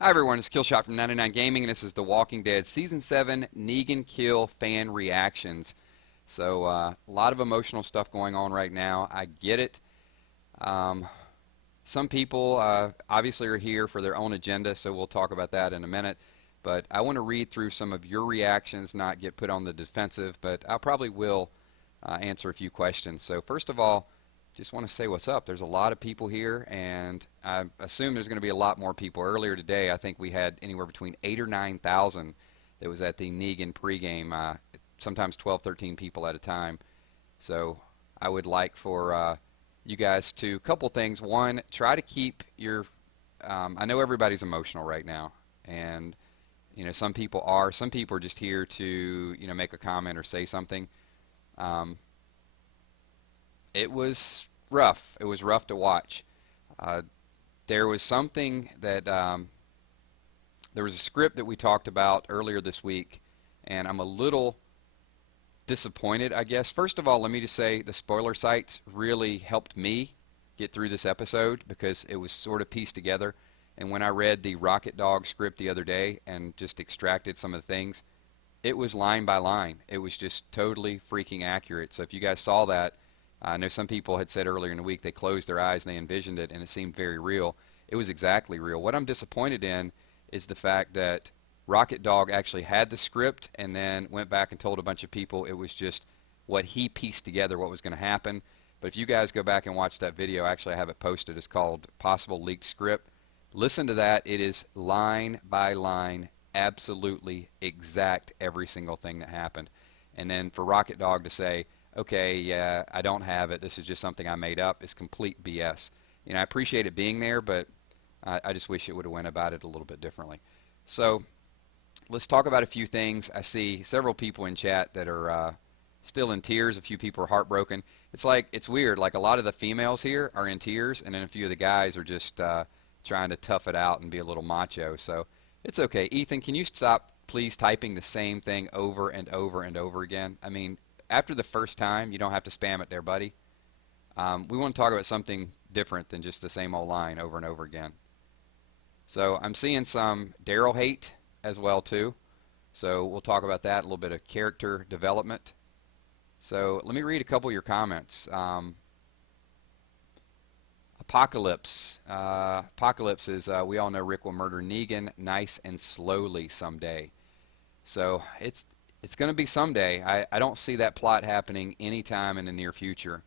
Hi everyone, it's Killshot from 99 Gaming, and this is The Walking Dead Season 7 Negan Kill Fan Reactions. So, a lot of emotional stuff going on right now. I get it. Some people obviously are here for their own agenda, so we'll talk about that in a minute. But I want to read through some of your reactions, not get put on the defensive, but I probably will answer a few questions. So first of all, just want to say what's up. There's a lot of people here, and I assume there's going to be a lot more people. Earlier today, I think we had anywhere between 8,000 or 9,000 that was at the Negan pregame, sometimes 12, 13 people at a time. So I would like for you guys to, couple things. One, try to keep your, I know everybody's emotional right now, and some people are just here to make a comment or say something. It was rough. It was rough to watch. There was something that there was a script that we talked about earlier this week, and I'm a little disappointed, I guess. First of all, let me just say the spoiler sites really helped me get through this episode because it was sort of pieced together. And when I read the Rocket Dog script the other day and just extracted some of the things, it was line by line. It was just totally freaking accurate. So if you guys saw that, I know some people had said earlier in the week they closed their eyes and they envisioned it and it seemed very real. It was exactly real. What I'm disappointed in is the fact that Rocket Dog actually had the script and then went back and told a bunch of people it was just what he pieced together what was going to happen. But if you guys go back and watch that video, actually I have it posted. It's called Possible Leaked Script. Listen to that. It is line by line, absolutely exact every single thing that happened. And then for Rocket Dog to say, okay, yeah, I don't have it, this is just something I made up, is complete BS. I appreciate it being there, but I just wish it would have went about it a little bit differently. So let's talk about a few things. I see several people in chat that are still in tears. A few people are heartbroken. It's weird. Like a lot of the females here are in tears, and then a few of the guys are just trying to tough it out and be a little macho. So it's okay. Ethan, can you stop please typing the same thing over and over and over again? I mean, after the first time, you don't have to spam it there, buddy. We want to talk about something different than just the same old line over and over again. So I'm seeing some Daryl hate as well too. So we'll talk about that, a little bit of character development. So let me read a couple of your comments. Apocalypse. Apocalypse is, we all know Rick will murder Negan nice and slowly someday. So it's going to be someday. I don't see that plot happening anytime in the near future.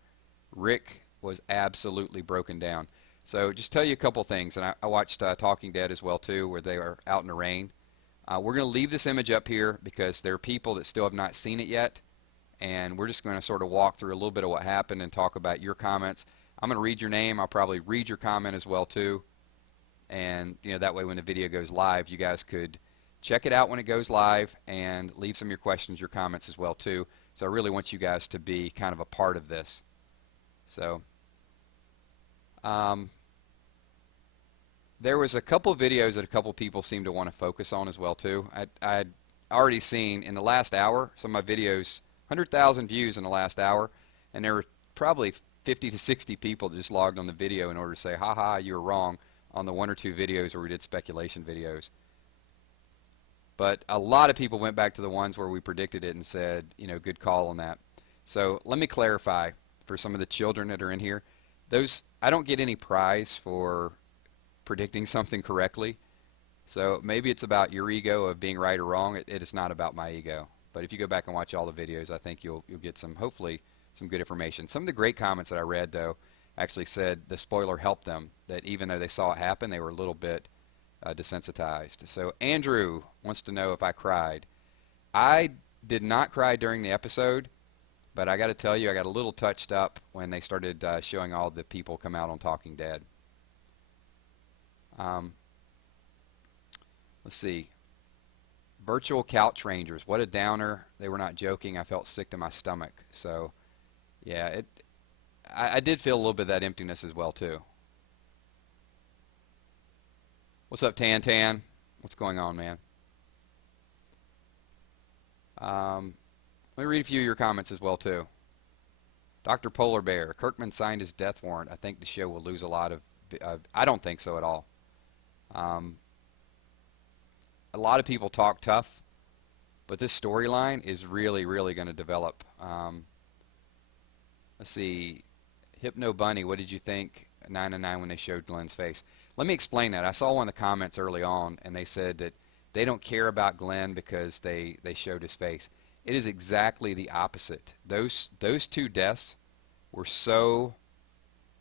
Rick was absolutely broken down. So just tell you a couple things, and I watched Talking Dead as well too, where they are out in the rain. We're going to leave this image up here because there are people that still have not seen it yet, and we're just going to sort of walk through a little bit of what happened and talk about your comments. I'm going to read your name. I'll probably read your comment as well too, and that way when the video goes live, you guys could check it out when it goes live and leave some of your questions, your comments as well too. So I really want you guys to be kind of a part of this. So there was a couple of videos that a couple people seemed to want to focus on as well too. I'd already seen in the last hour some of my videos, 100,000 views in the last hour, and there were probably 50 to 60 people that just logged on the video in order to say, haha, you were wrong on the one or two videos where we did speculation videos. But a lot of people went back to the ones where we predicted it and said, good call on that. So let me clarify for some of the children that are in here. I don't get any prize for predicting something correctly. So maybe it's about your ego of being right or wrong. It is not about my ego. But if you go back and watch all the videos, I think you'll get hopefully some good information. Some of the great comments that I read, though, actually said the spoiler helped them, that even though they saw it happen, they were a little bit desensitized. So Andrew wants to know if I cried. I did not cry during the episode, but I got to tell you, I got a little touched up when they started showing all the people come out on Talking Dead. Let's see. Virtual Couch Rangers. What a downer. They were not joking. I felt sick to my stomach. So, yeah, I did feel a little bit of that emptiness as well, too. What's up, Tan Tan? What's going on, man? Let me read a few of your comments as well, too. Dr. Polar Bear. Kirkman signed his death warrant. I think the show will lose a lot of... I don't think so at all. a lot of people talk tough, but this storyline is really, really going to develop. Let's see. Hypno Bunny, what did you think 9 when they showed Glenn's face? Let me explain that. I saw one of the comments early on, and they said that they don't care about Glenn because they showed his face. It is exactly the opposite. Those two deaths were so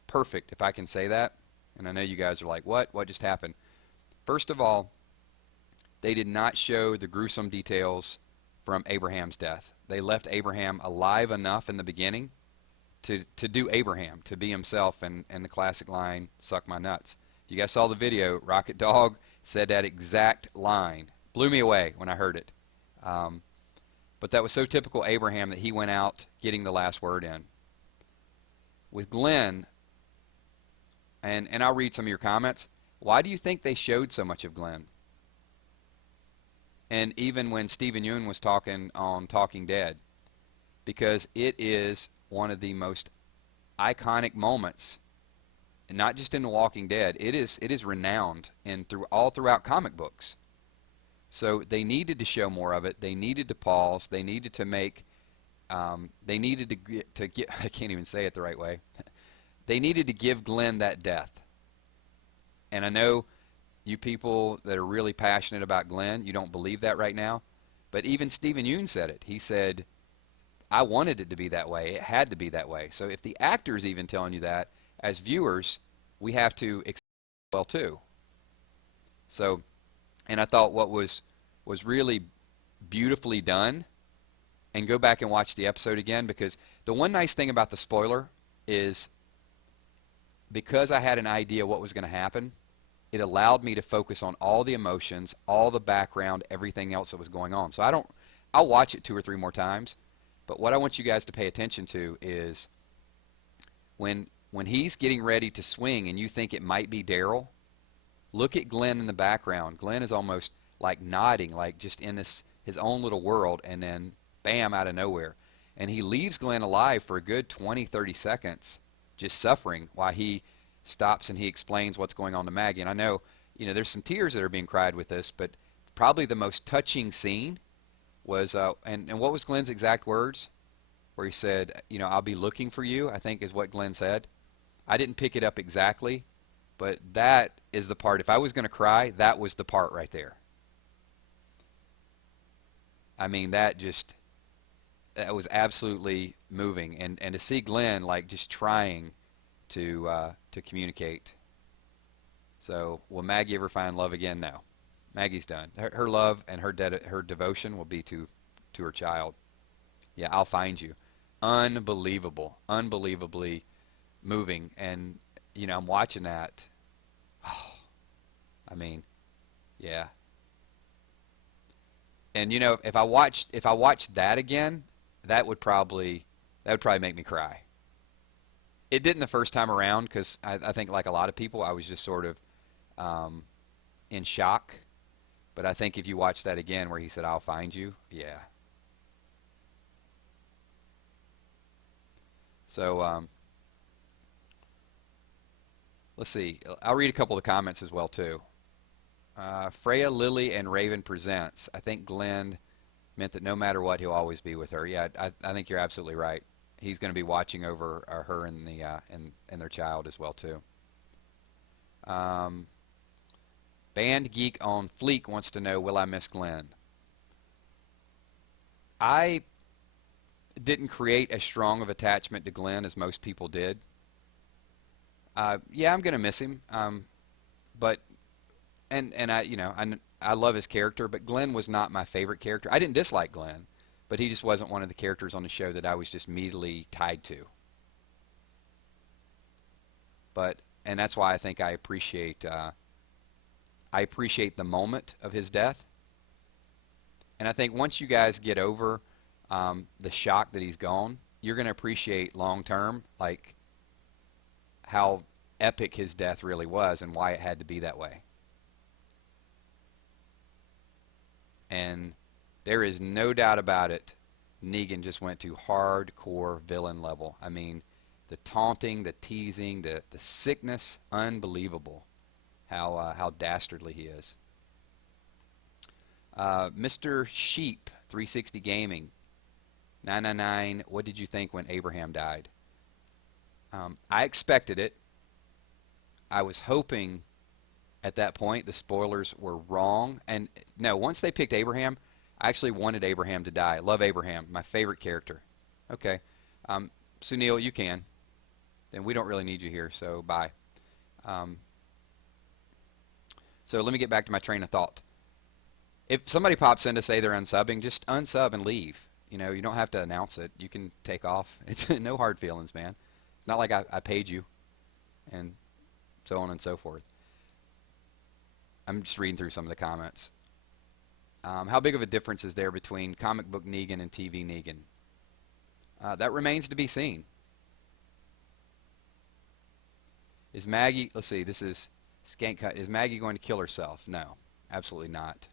perfect, if I can say that. And I know you guys are like, what? What just happened? First of all, they did not show the gruesome details from Abraham's death. They left Abraham alive enough in the beginning to do Abraham, to be himself, and the classic line, suck my nuts. If you guys saw the video, Rocket Dog said that exact line. Blew me away when I heard it. But that was so typical Abraham that he went out getting the last word in. With Glenn, and I'll read some of your comments, why do you think they showed so much of Glenn? And even when Stephen Yeun was talking on Talking Dead, because it is one of the most iconic moments, and not just in The Walking Dead. It is renowned all throughout comic books. So they needed to show more of it. They needed to pause. They needed to make. They needed to get. I can't even say it the right way. They needed to give Glenn that death. And I know you people that are really passionate about Glenn, you don't believe that right now. But even Stephen Yeun said it. He said, I wanted it to be that way. It had to be that way. So if the actor's even telling you that, as viewers, we have to accept it well too. So, and I thought what was really beautifully done, and go back and watch the episode again, because the one nice thing about the spoiler is because I had an idea what was going to happen, it allowed me to focus on all the emotions, all the background, everything else that was going on. So I'll watch it 2 or 3 more times, but what I want you guys to pay attention to is when he's getting ready to swing and you think it might be Daryl, look at Glenn in the background. Glenn is almost like nodding, like just in his own little world, and then bam, out of nowhere. And he leaves Glenn alive for a good 20, 30 seconds, just suffering while he stops and he explains what's going on to Maggie. And I know, there's some tears that are being cried with this, but probably the most touching scene was, and what was Glenn's exact words? Where he said, I'll be looking for you, I think is what Glenn said. I didn't pick it up exactly, but that is the part. If I was going to cry, that was the part right there. I mean, that was absolutely moving. And to see Glenn like just trying to communicate. So will Maggie ever find love again? No. Maggie's done. Her love and her devotion will be to her child. Yeah, I'll find you. Unbelievable. Unbelievably moving. And, I'm watching that. Oh, I mean, yeah. And, if I watched that again, that would probably make me cry. It didn't the first time around because I think like a lot of people, I was just sort of in shock. But I think if you watch that again where he said, I'll find you, yeah. So let's see. I'll read a couple of the comments as well too. Freya, Lily, and Raven presents. I think Glenn meant that no matter what, he'll always be with her. Yeah, I think you're absolutely right. He's going to be watching over her and and their child as well too. Band Geek on Fleek wants to know, will I miss Glenn? I didn't create as strong of attachment to Glenn as most people did. Yeah, I'm going to miss him. But and I love his character, but Glenn was not my favorite character. I didn't dislike Glenn, but he just wasn't one of the characters on the show that I was just immediately tied to. And that's why I think I appreciate the moment of his death. And I think once you guys get over the shock that he's gone, you're going to appreciate long term like how epic his death really was and why it had to be that way. And there is no doubt about it, Negan just went to hardcore villain level. I mean, the taunting, the teasing, the sickness, unbelievable how dastardly he is. Mr. Sheep 360 Gaming 999. What did you think when Abraham died? I expected it. I was hoping at that point the spoilers were wrong. And no, once they picked Abraham, I actually wanted Abraham to die. Love Abraham, my favorite character. Okay. Sunil, you can. Then we don't really need you here, so bye. So let me get back to my train of thought. If somebody pops in to say they're unsubbing, just unsub and leave. You know, you don't have to announce it. You can take off. It's no hard feelings, man. It's not like I paid you, and so on and so forth. I'm just reading through some of the comments. How big of a difference is there between comic book Negan and TV Negan? That remains to be seen. Is Maggie, let's see, this is Skank Cut. Is Maggie going to kill herself? No, absolutely not.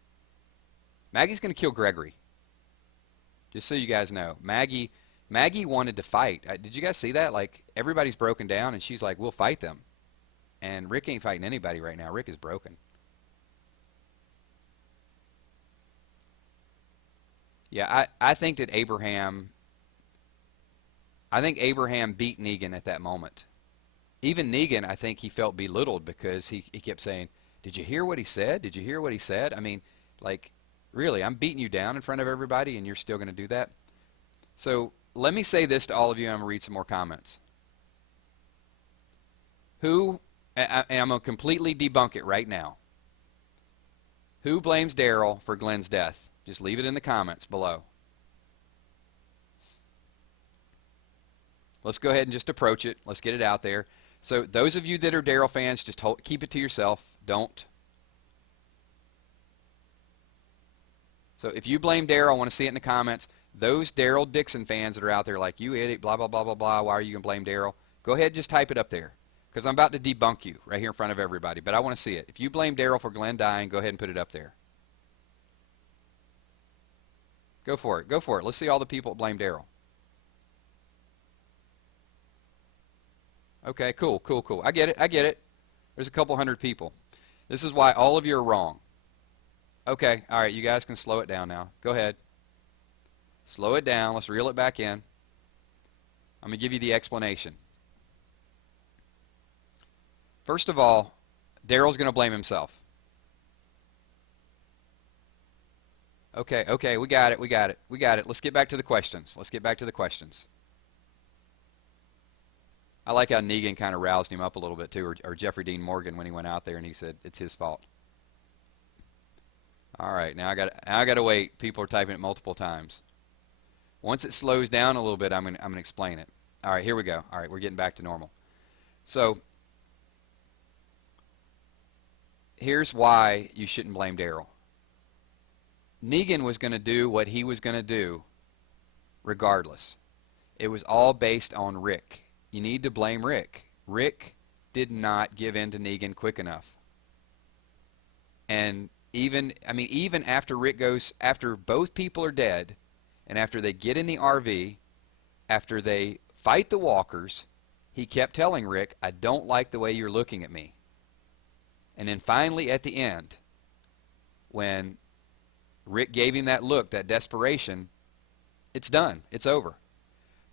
Maggie's going to kill Gregory. Just so you guys know. Maggie wanted to fight. Did you guys see that? Like, everybody's broken down, and she's like, we'll fight them. And Rick ain't fighting anybody right now. Rick is broken. Yeah, I think that Abraham beat Negan at that moment. Even Negan, I think he felt belittled because he kept saying, did you hear what he said? Did you hear what he said? I mean, like, really, I'm beating you down in front of everybody and you're still going to do that? So let me say this to all of you, and I'm going to read some more comments. And I'm going to completely debunk it right now. Who blames Daryl for Glenn's death? Just leave it in the comments below. Let's go ahead and just approach it. Let's get it out there. So those of you that are Daryl fans, just keep it to yourself. Don't. So if you blame Daryl, I want to see it in the comments. Those Daryl Dixon fans that are out there like, you idiot, blah, blah, blah, blah, blah, why are you going to blame Daryl? Go ahead and just type it up there. Because I'm about to debunk you right here in front of everybody. But I want to see it. If you blame Daryl for Glenn dying, go ahead and put it up there. Go for it. Go for it. Let's see all the people that blame Daryl. Okay, cool, cool, cool. I get it. I get it. There's a couple hundred people. This is why all of you are wrong. Okay, all right, you guys can slow it down now. Go ahead. Slow it down. Let's reel it back in. I'm going to give you the explanation. First of all, Daryl's going to blame himself. Okay, okay, we got it, we got it, we got it. Let's get back to the questions. Let's get back to the questions. I like how Negan kind of roused him up a little bit too, or Jeffrey Dean Morgan when he went out there and he said it's his fault. All right, now I got to wait. People are typing it multiple times. Once it slows down a little bit, I'm gonna explain it. All right, here we go. All right, we're getting back to normal. So here's why you shouldn't blame Daryl. Negan was going to do what he was going to do regardless. It was all based on Rick. You need to blame Rick. Rick did not give in to Negan quick enough. And even after Rick goes, after both people are dead, and after they get in the RV, after they fight the walkers, he kept telling Rick, I don't like the way you're looking at me. And then finally at the end, when Rick gave him that look, that desperation, it's done. It's over.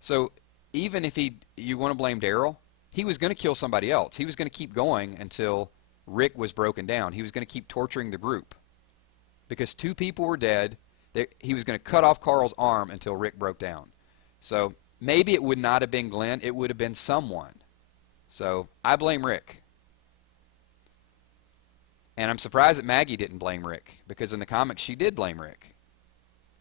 So even if you want to blame Daryl, he was going to kill somebody else. He was going to keep going until Rick was broken down. He was going to keep torturing the group. Because two people were dead, he was going to cut off Carl's arm until Rick broke down. So maybe it would not have been Glenn. It would have been someone. So I blame Rick. And I'm surprised that Maggie didn't blame Rick, because in the comics she did blame Rick.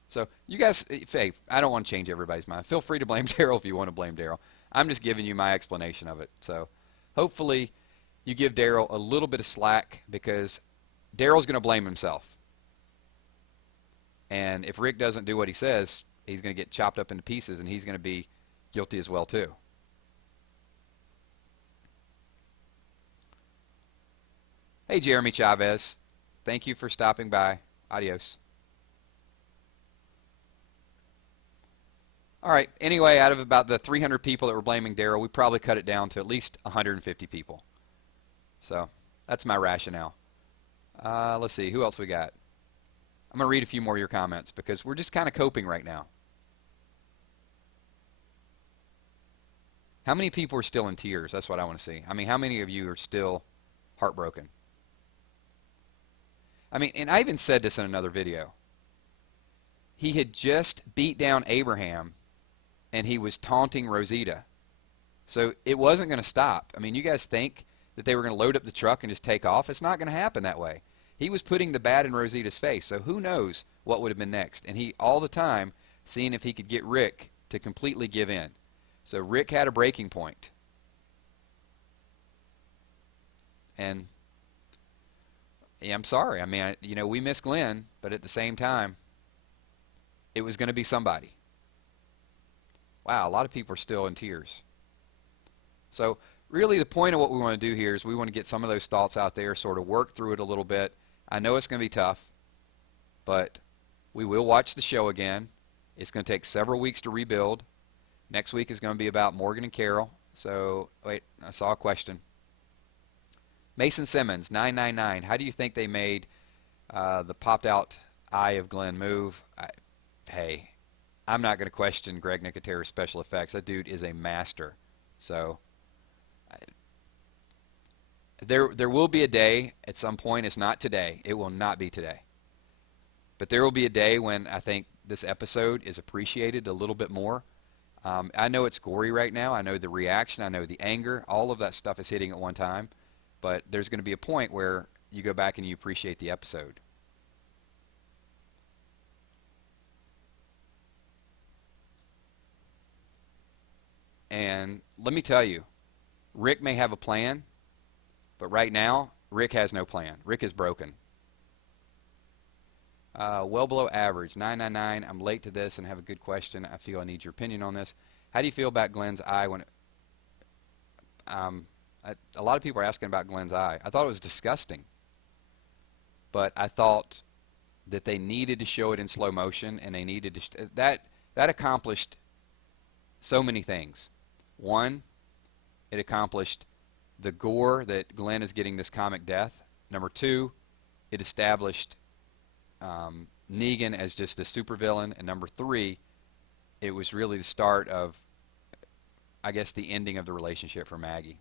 So you guys, hey, I don't want to change everybody's mind. Feel free to blame Daryl if you want to blame Daryl. I'm just giving you my explanation of it. So hopefully you give Daryl a little bit of slack, because Daryl's going to blame himself. And if Rick doesn't do what he says, he's going to get chopped up into pieces, and he's going to be guilty as well too. Hey, Jeremy Chavez. Thank you for stopping by. Adios. All right. Anyway, out of about the 300 people that were blaming Daryl, we probably cut it down to at least 150 people. So that's my rationale. Let's see. Who else we got? I'm going to read a few more of your comments because we're just kind of coping right now. How many people are still in tears? That's what I want to see. I mean, how many of you are still heartbroken? I mean, and I even said this in another video. He had just beat down Abraham, and he was taunting Rosita. So it wasn't going to stop. I mean, you guys think that they were going to load up the truck and just take off? It's not going to happen that way. He was putting the bad in Rosita's face, so who knows what would have been next. And he, all the time, seeing if he could get Rick to completely give in. So Rick had a breaking point. And yeah, I'm sorry. I mean, you know, we miss Glenn, but at the same time, it was going to be somebody. Wow, a lot of people are still in tears. So really the point of what we want to do here is we want to get some of those thoughts out there, sort of work through it a little bit. I know it's going to be tough, but we will watch the show again. It's going to take several weeks to rebuild. Next week is going to be about Morgan and Carol. So, wait, I saw a question. Mason Simmons, 999. How do you think they made the popped out eye of Glenn move? Hey, I'm not going to question Greg Nicotero's special effects. That dude is a master. So, there will be a day at some point. It's not today. It will not be today. But there will be a day when I think this episode is appreciated a little bit more. I know it's gory right now. I know the reaction. I know the anger. All of that stuff is hitting at one time. But there's going to be a point where you go back and you appreciate the episode. And let me tell you, Rick may have a plan, but right now, Rick has no plan. Rick is broken. Well below average, 999. I'm late to this and have a good question. I feel I need your opinion on this. How do you feel about Glenn's eye when a lot of people are asking about Glenn's eye. I thought it was disgusting, but I thought that they needed to show it in slow motion, and they needed to that accomplished so many things. One, it accomplished the gore that Glenn is getting this comic death. Number two, it established Negan as just a supervillain. And number three, it was really the start of, I guess, the ending of the relationship for Maggie.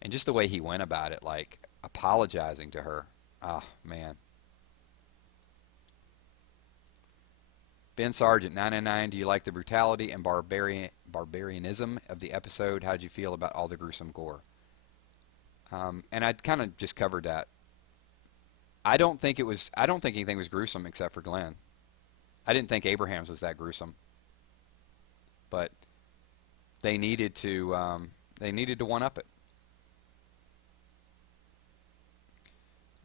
And just the way he went about it, like apologizing to her. Oh, man. Ben Sargent, 999, do you like the brutality and barbarianism of the episode? How did you feel about all the gruesome gore? And I kind of just covered that. I don't think anything was gruesome except for Glenn. I didn't think Abraham's was that gruesome. But they needed to one-up it.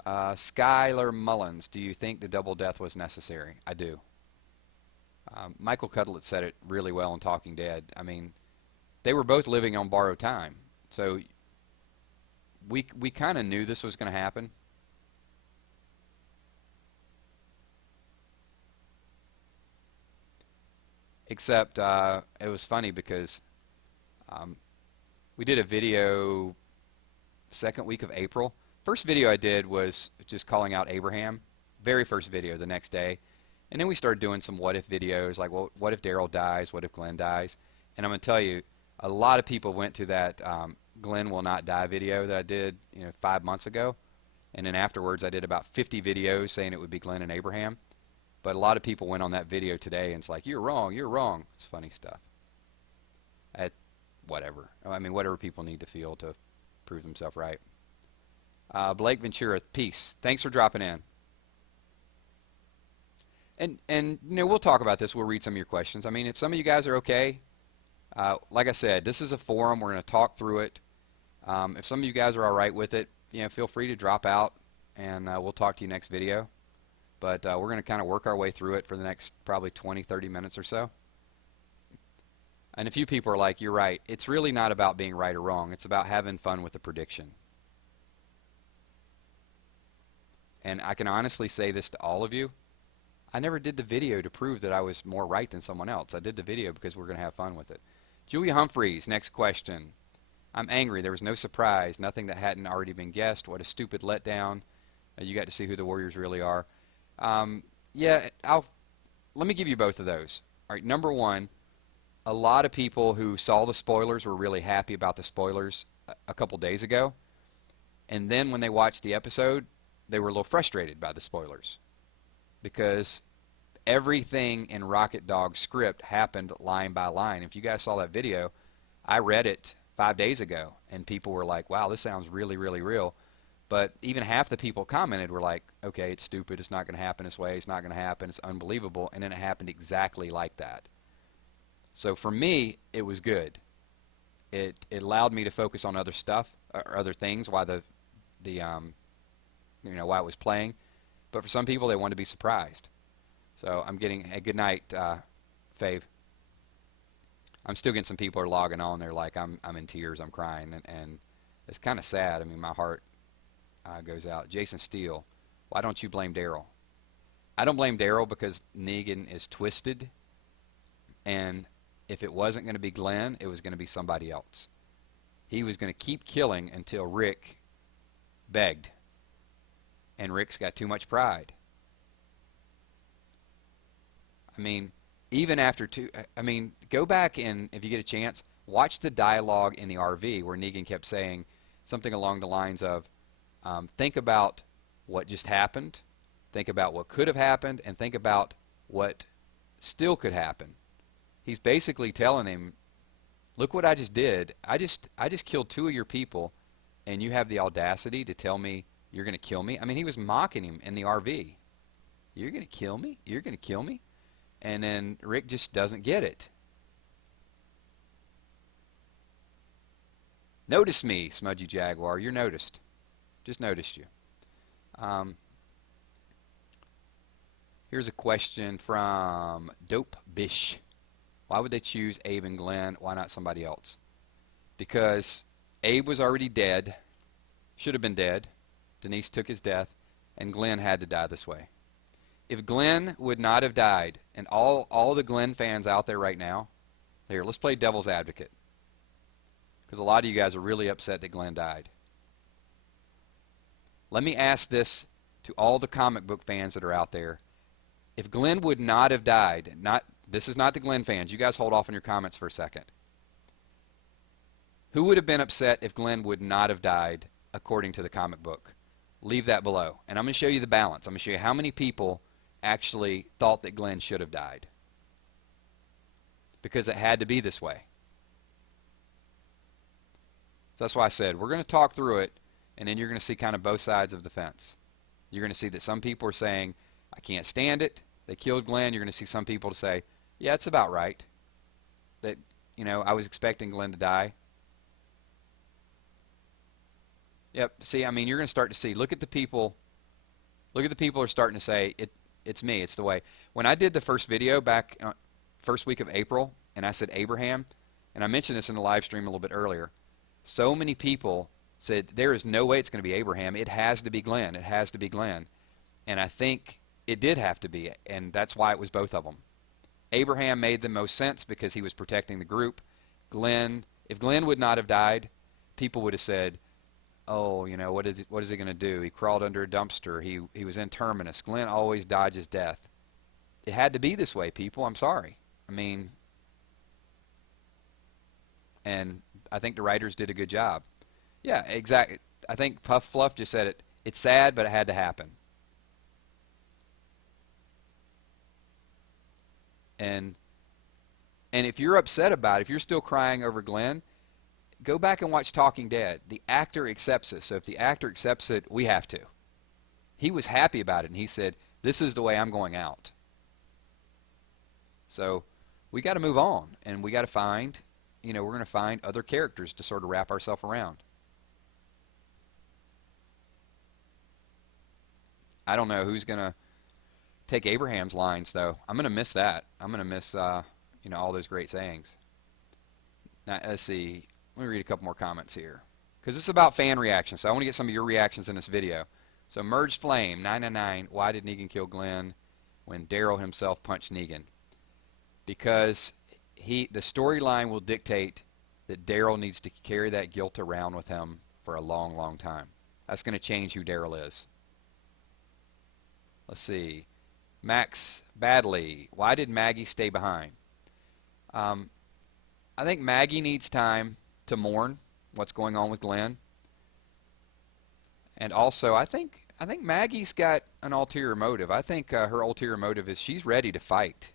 Skylar Mullins, do you think the double death was necessary? I do. Michael Cudlitz said it really well in Talking Dead. I mean, they were both living on borrowed time. So we kind of knew this was going to happen. Except it was funny because we did a video second week of April. First video I did was just calling out Abraham. Very first video the next day. And then we started doing some what if videos, like, well, what if Daryl dies? What if Glenn dies? And I'm going to tell you, a lot of people went to that Glenn will not die video that I did 5 months ago. And then afterwards I did about 50 videos saying it would be Glenn and Abraham. But a lot of people went on that video today and it's like, you're wrong, you're wrong. It's funny stuff. Whatever. I mean, whatever people need to feel to prove themselves right. Blake Ventura, peace. Thanks for dropping in. And we'll talk about this. We'll read some of your questions. I mean, if some of you guys are okay, like I said, this is a forum. We're going to talk through it. If some of you guys are all right with it, feel free to drop out, and we'll talk to you next video. But we're going to kind of work our way through it for the next probably 20, 30 minutes or so. And a few people are like, you're right. It's really not about being right or wrong. It's about having fun with the prediction. And I can honestly say this to all of you. I never did the video to prove that I was more right than someone else. I did the video because we're going to have fun with it. Julia Humphreys, next question. I'm angry. There was no surprise. Nothing that hadn't already been guessed. What a stupid letdown. You got to see who the Warriors really are. Yeah, let me give you both of those. All right, number one, a lot of people who saw the spoilers were really happy about the spoilers a couple days ago, and then when they watched the episode, they were a little frustrated by the spoilers because everything in Rocket Dog's script happened line by line. If you guys saw that video, I read it 5 days ago, and people were like, wow, this sounds really, really real. But even half the people commented were like, okay, it's stupid, it's not going to happen this way, it's not going to happen, it's unbelievable, and then it happened exactly like that. So for me, it was good. It allowed me to focus on other stuff, or other things, while why it was playing. But for some people, they want to be surprised. So I'm getting a good night, Fave. I'm still getting some people are logging on. They're like, I'm in tears, I'm crying, and it's kind of sad. I mean, my heart goes out. Jason Steele, why don't you blame Daryl? I don't blame Daryl because Negan is twisted, and if it wasn't going to be Glenn, it was going to be somebody else. He was going to keep killing until Rick begged, and Rick's got too much pride. I mean, even after go back and, if you get a chance, watch the dialogue in the RV where Negan kept saying something along the lines of, think about what just happened, think about what could have happened, and think about what still could happen. He's basically telling him, look what I just did. I just killed 2 of your people, and you have the audacity to tell me you're going to kill me? I mean, he was mocking him in the RV. You're going to kill me? You're going to kill me? And then Rick just doesn't get it. Notice me, Smudgy Jaguar. You're noticed. Just noticed you. Here's a question from Dope Bish. Why would they choose Abe and Glenn? Why not somebody else? Because Abe was already dead. Should have been dead. Denise took his death. And Glenn had to die this way. If Glenn would not have died, and all the Glenn fans out there right now, here, let's play devil's advocate. Because a lot of you guys are really upset that Glenn died. Let me ask this to all the comic book fans that are out there. If Glenn would not have died, this is not the Glenn fans. You guys hold off on your comments for a second. Who would have been upset if Glenn would not have died according to the comic book? Leave that below. And I'm going to show you the balance. I'm going to show you how many people actually thought that Glenn should have died. Because it had to be this way. So that's why I said we're going to talk through it, and then you're going to see kind of both sides of the fence. You're going to see that some people are saying, I can't stand it. They killed Glenn. You're going to see some people to say, yeah, it's about right. That, I was expecting Glenn to die. Yep, see, I mean, you're going to start to see, look at the people who are starting to say, it's me, it's the way. When I did the first video back first week of April, and I said Abraham, and I mentioned this in the live stream a little bit earlier, so many people said, there is no way it's going to be Abraham. It has to be Glenn. It has to be Glenn. And I think it did have to be, and that's why it was both of them. Abraham made the most sense because he was protecting the group. If Glenn would not have died, people would have said, oh, what is he going to do? He crawled under a dumpster. He was in Terminus. Glenn always dodges death. It had to be this way, people. I'm sorry. I mean, and I think the writers did a good job. Yeah, exactly. I think Puff Fluff just said it. It's sad, but it had to happen. And if you're upset about it, if you're still crying over Glenn, go back and watch Talking Dead. The actor accepts it. So if the actor accepts it, we have to. He was happy about it, and he said, this is the way I'm going out. So we got to move on, and we got to find, we're going to find other characters to sort of wrap ourselves around. I don't know who's going to take Abraham's lines, though. I'm going to miss that. I'm going to miss, all those great sayings. Now, let's see. Let me read a couple more comments here. Because this is about fan reactions, so I want to get some of your reactions in this video. So, Merged Flame, 999, why did Negan kill Glenn when Daryl himself punched Negan? Because the storyline will dictate that Daryl needs to carry that guilt around with him for a long, long time. That's going to change who Daryl is. Let's see. Max Badley, why did Maggie stay behind? Um, I think Maggie needs time to mourn what's going on with Glenn. And also, I think Maggie's got an ulterior motive. I think her ulterior motive is she's ready to fight.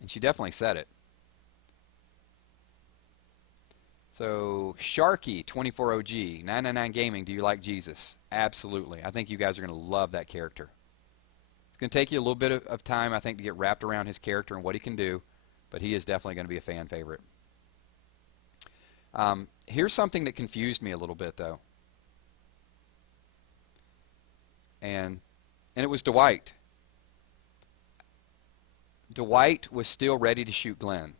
And she definitely said it. So, Sharky 24OG 999 Gaming, do you like Jesus? Absolutely. I think you guys are going to love that character. It's going to take you a little bit of time, I think, to get wrapped around his character and what he can do, but he is definitely going to be a fan favorite. Here's something that confused me a little bit, though. And it was Dwight. Dwight was still ready to shoot Glenn.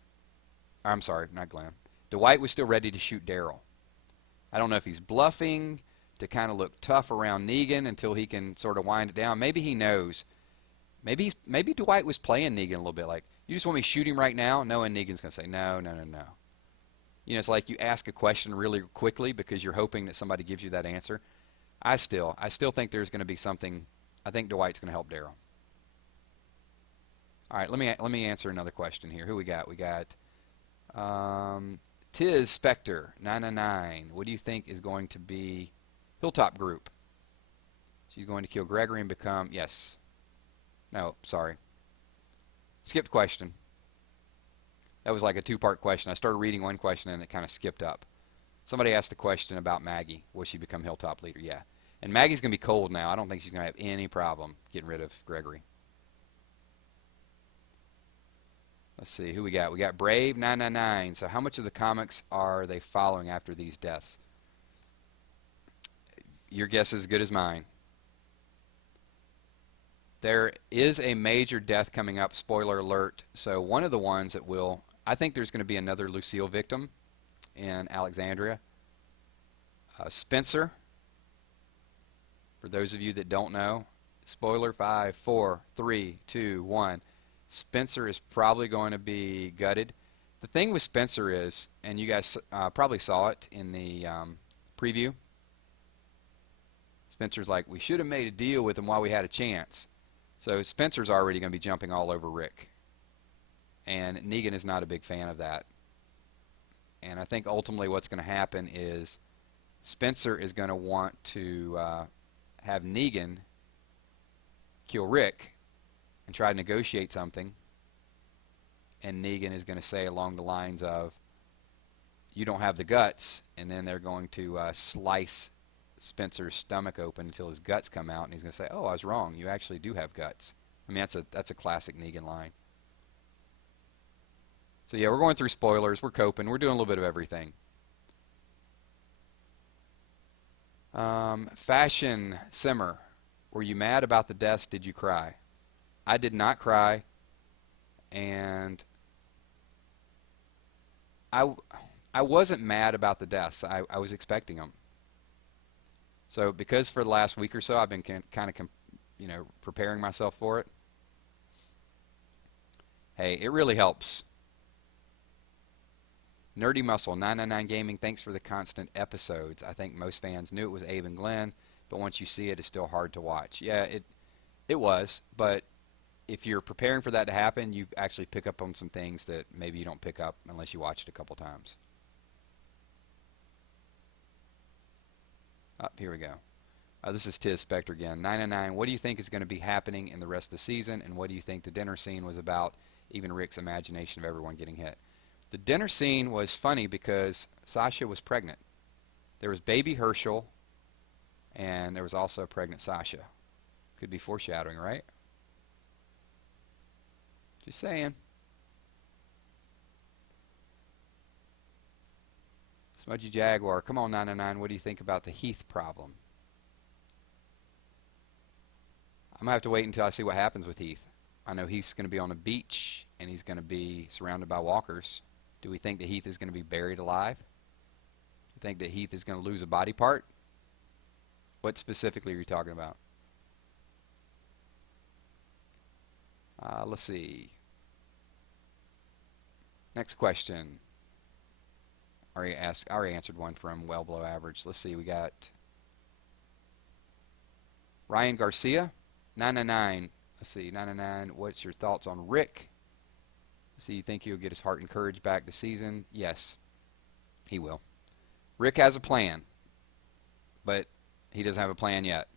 I'm sorry, not Glenn. Dwight was still ready to shoot Daryl. I don't know if he's bluffing to kind of look tough around Negan until he can sort of wind it down. Maybe he knows. Maybe Dwight was playing Negan a little bit, like, you just want me to shoot him right now, knowing Negan's going to say, no, no, no, no. You know, it's like you ask a question really quickly because you're hoping that somebody gives you that answer. I still think there's going to be something. I think Dwight's going to help Daryl. All right, let me answer another question here. Who we got? We got Tiz Spectre 999. What do you think is going to be Hilltop Group? She's going to kill Gregory and become yes. No, sorry. Skipped question. That was like a two-part question. I started reading one question and it kind of skipped up. Somebody asked a question about Maggie. Will she become Hilltop leader? Yeah. And Maggie's going to be cold now. I don't think she's going to have any problem getting rid of Gregory. Let's see, who we got? We got Brave 999. So how much of the comics are they following after these deaths? Your guess is as good as mine. There is a major death coming up, spoiler alert. So one of the ones that will, I think there's going to be another Lucille victim in Alexandria. Spencer, for those of you that don't know, spoiler 5, 4, 3, 2, 1. Spencer is probably going to be gutted. The thing with Spencer is, and you guys probably saw it in the preview, Spencer's like, we should have made a deal with him while we had a chance. So Spencer's already going to be jumping all over Rick. And Negan is not a big fan of that. And I think ultimately what's going to happen is Spencer is going to want to have Negan kill Rick and try to negotiate something. And Negan is going to say along the lines of, you don't have the guts. And then they're going to slice Spencer's stomach open until his guts come out, and he's going to say, oh, I was wrong, you actually do have guts. I mean, that's a classic Negan line. So yeah, we're going through spoilers, we're coping, we're doing a little bit of everything. Fashion Simmer, were you mad about the deaths? Did you cry? I did not cry, and I wasn't mad about the deaths. I was expecting them. So because for the last week or so I've been kind of preparing myself for it. Hey, it really helps. Nerdy Muscle 999 Gaming, thanks for the constant episodes. I think most fans knew it was Abe and Glenn, but once you see it, it's still hard to watch. Yeah, it was, but if you're preparing for that to happen, you actually pick up on some things that maybe you don't pick up unless you watch it a couple times. Here we go. This is Tiz Spectre again. 999, what do you think is going to be happening in the rest of the season, and what do you think the dinner scene was about, even Rick's imagination of everyone getting hit? The dinner scene was funny because Sasha was pregnant. There was baby Herschel, and there was also pregnant Sasha. Could be foreshadowing, right? Just saying. Smudgy Jaguar, come on 999, what do you think about the Heath problem? I'm going to have to wait until I see what happens with Heath. I know Heath's going to be on a beach, and he's going to be surrounded by walkers. Do we think that Heath is going to be buried alive? Do you think that Heath is going to lose a body part? What specifically are you talking about? Let's see. Next question. I already answered one from well below average. Let's see, we got Ryan Garcia, 999. Let's see, 999. What's your thoughts on Rick? Let's see, you think he'll get his heart and courage back this season? Yes, he will. Rick has a plan, but he doesn't have a plan yet.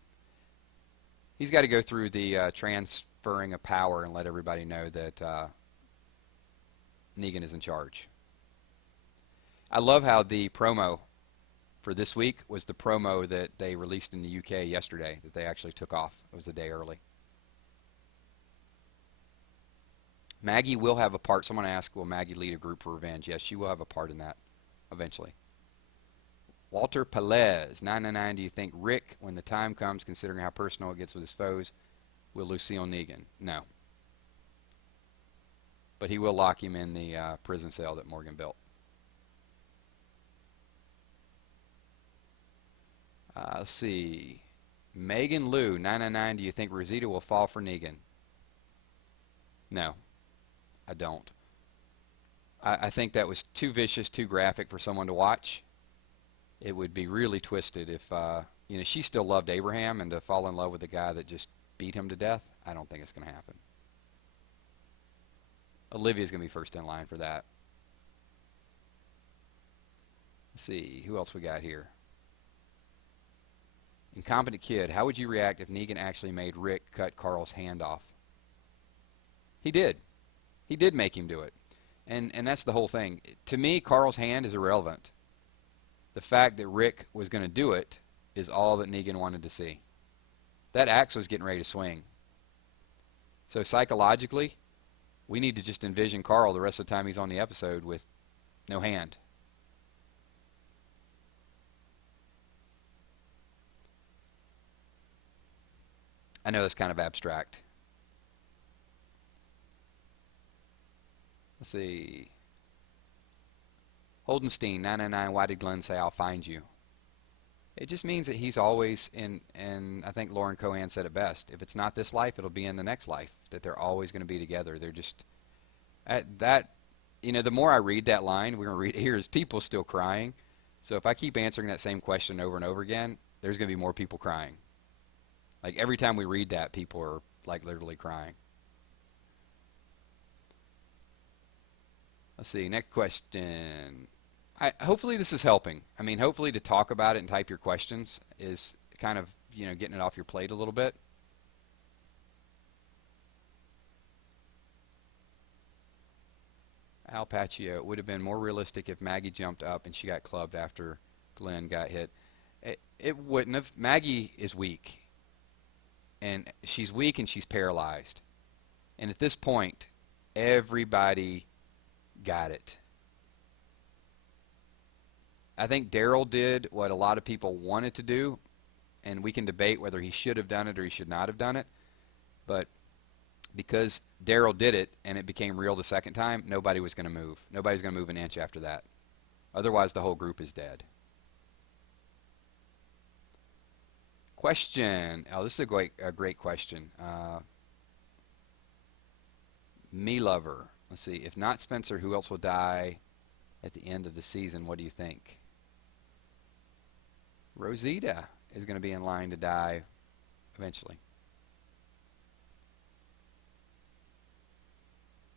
He's got to go through the transferring of power and let everybody know that Negan is in charge. I love how the promo for this week was the promo that they released in the UK yesterday that they actually took off. It was a day early. Maggie will have a part. Someone asked, will Maggie lead a group for revenge? Yes, she will have a part in that eventually. Walter Pelez, 999. Do you think Rick, when the time comes, considering how personal it gets with his foes, will Lucille Negan? No. But he will lock him in the prison cell that Morgan built. Let's see. Megan Lou, 999. Do you think Rosita will fall for Negan? No, I don't. I think that was too vicious, too graphic for someone to watch. It would be really twisted if, you know, she still loved Abraham, and to fall in love with a guy that just beat him to death, I don't think it's going to happen. Olivia's going to be first in line for that. Let's see, who else we got here? Incompetent Kid, how would you react if Negan actually made Rick cut Carl's hand off? He did. He did make him do it. And that's the whole thing. To me, Carl's hand is irrelevant. The fact that Rick was going to do it is all that Negan wanted to see. That axe was getting ready to swing. So psychologically, we need to just envision Carl the rest of the time he's on the episode with no hand. I know that's kind of abstract. Let's see. Holdenstein, 999, why did Glenn say, I'll find you? It just means that he's always in, and I think Lauren Cohan said it best, if it's not this life, it'll be in the next life, that they're always going to be together. They're just, at that, you know, the more I read that line, we're going to read it here, is people still crying. So if I keep answering that same question over and over again, there's going to be more people crying. Like every time we read that, people are like literally crying. Let's see, next question. Hopefully this is helping. I mean, hopefully to talk about it and type your questions is kind of, you know, getting it off your plate a little bit. Al Paccio, it would have been more realistic if Maggie jumped up and she got clubbed after Glenn got hit. It wouldn't have. Maggie is weak. And she's weak and she's paralyzed. And at this point, everybody got it. I think Daryl did what a lot of people wanted to do, and we can debate whether he should have done it or he should not have done it. But because Daryl did it and it became real the second time, nobody was going to move. Nobody's going to move an inch after that. Otherwise, the whole group is dead. Question. Oh, this is a great question. Me Lover. Let's see. If not Spencer, who else will die at the end of the season? What do you think? Rosita is going to be in line to die eventually.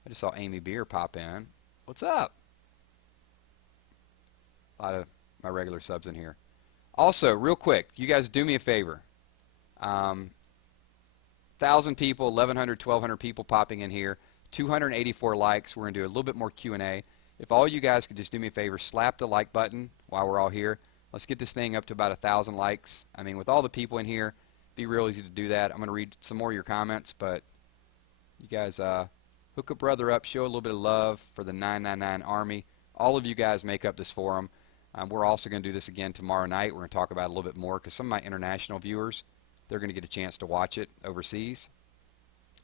I just saw Amy Beer pop in. What's up? A lot of my regular subs in here. Also, real quick, you guys do me a favor. 1,000 people, 1,100, 1,200 people popping in here. 284 likes. We're going to do a little bit more Q&A. If all you guys could just do me a favor, slap the like button while we're all here. Let's get this thing up to about 1,000 likes. I mean, with all the people in here, it'd be real easy to do that. I'm going to read some more of your comments, but you guys hook a brother up, show a little bit of love for the 999 Army. All of you guys make up this forum. We're also going to do this again tomorrow night. We're going to talk about it a little bit more because some of my international viewers, they're going to get a chance to watch it overseas.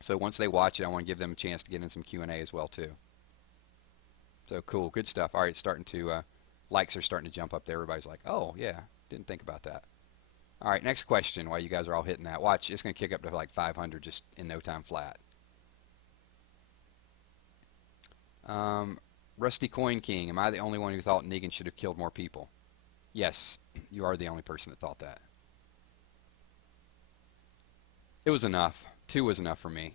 So once they watch it, I want to give them a chance to get in some Q&A as well too. So cool, good stuff. All right, starting to likes are starting to jump up there. Everybody's like, oh yeah, didn't think about that. All right, next question. While you guys are all hitting that, watch, it's going to kick up to like 500 just in no time flat. Rusty Coin King, am I the only one who thought Negan should have killed more people? Yes, you are the only person that thought that. It was enough. 2 was enough for me.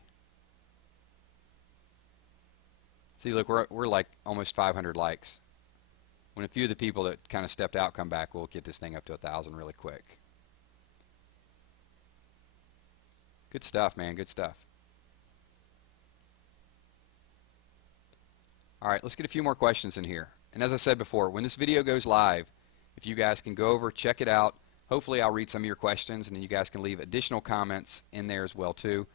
See, look, we're like almost 500 likes. When a few of the people that kind of stepped out come back, we'll get this thing up to 1,000 really quick. Good stuff, man. Good stuff. All right, let's get a few more questions in here. And as I said before, when this video goes live, if you guys can go over, check it out. Hopefully I'll read some of your questions, and then you guys can leave additional comments in there as well too.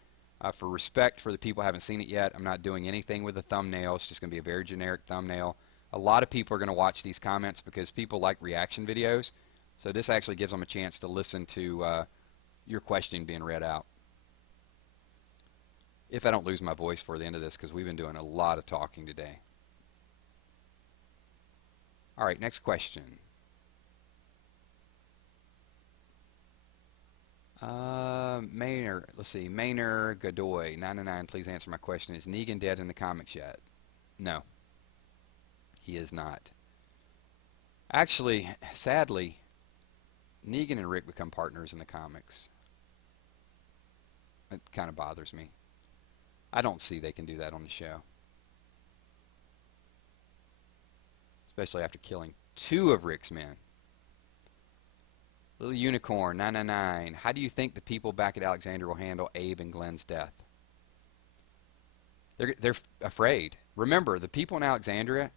For respect for the people who haven't seen it yet, I'm not doing anything with the thumbnail. It's just going to be a very generic thumbnail. A lot of people are going to watch these comments because people like reaction videos. So this actually gives them a chance to listen to your question being read out. If I don't lose my voice for the end of this, because we've been doing a lot of talking today. All right, next question. Maynard, let's see, Maynard Godoy, 99, please answer my question. Is Negan dead in the comics yet? No, he is not. Actually, sadly, Negan and Rick become partners in the comics. It kind of bothers me. I don't see they can do that on the show. Especially after killing 2 of Rick's men. Little Unicorn, 999. How do you think the people back at Alexandria will handle Abe and Glenn's death? They're afraid. Remember, the people in Alexandria,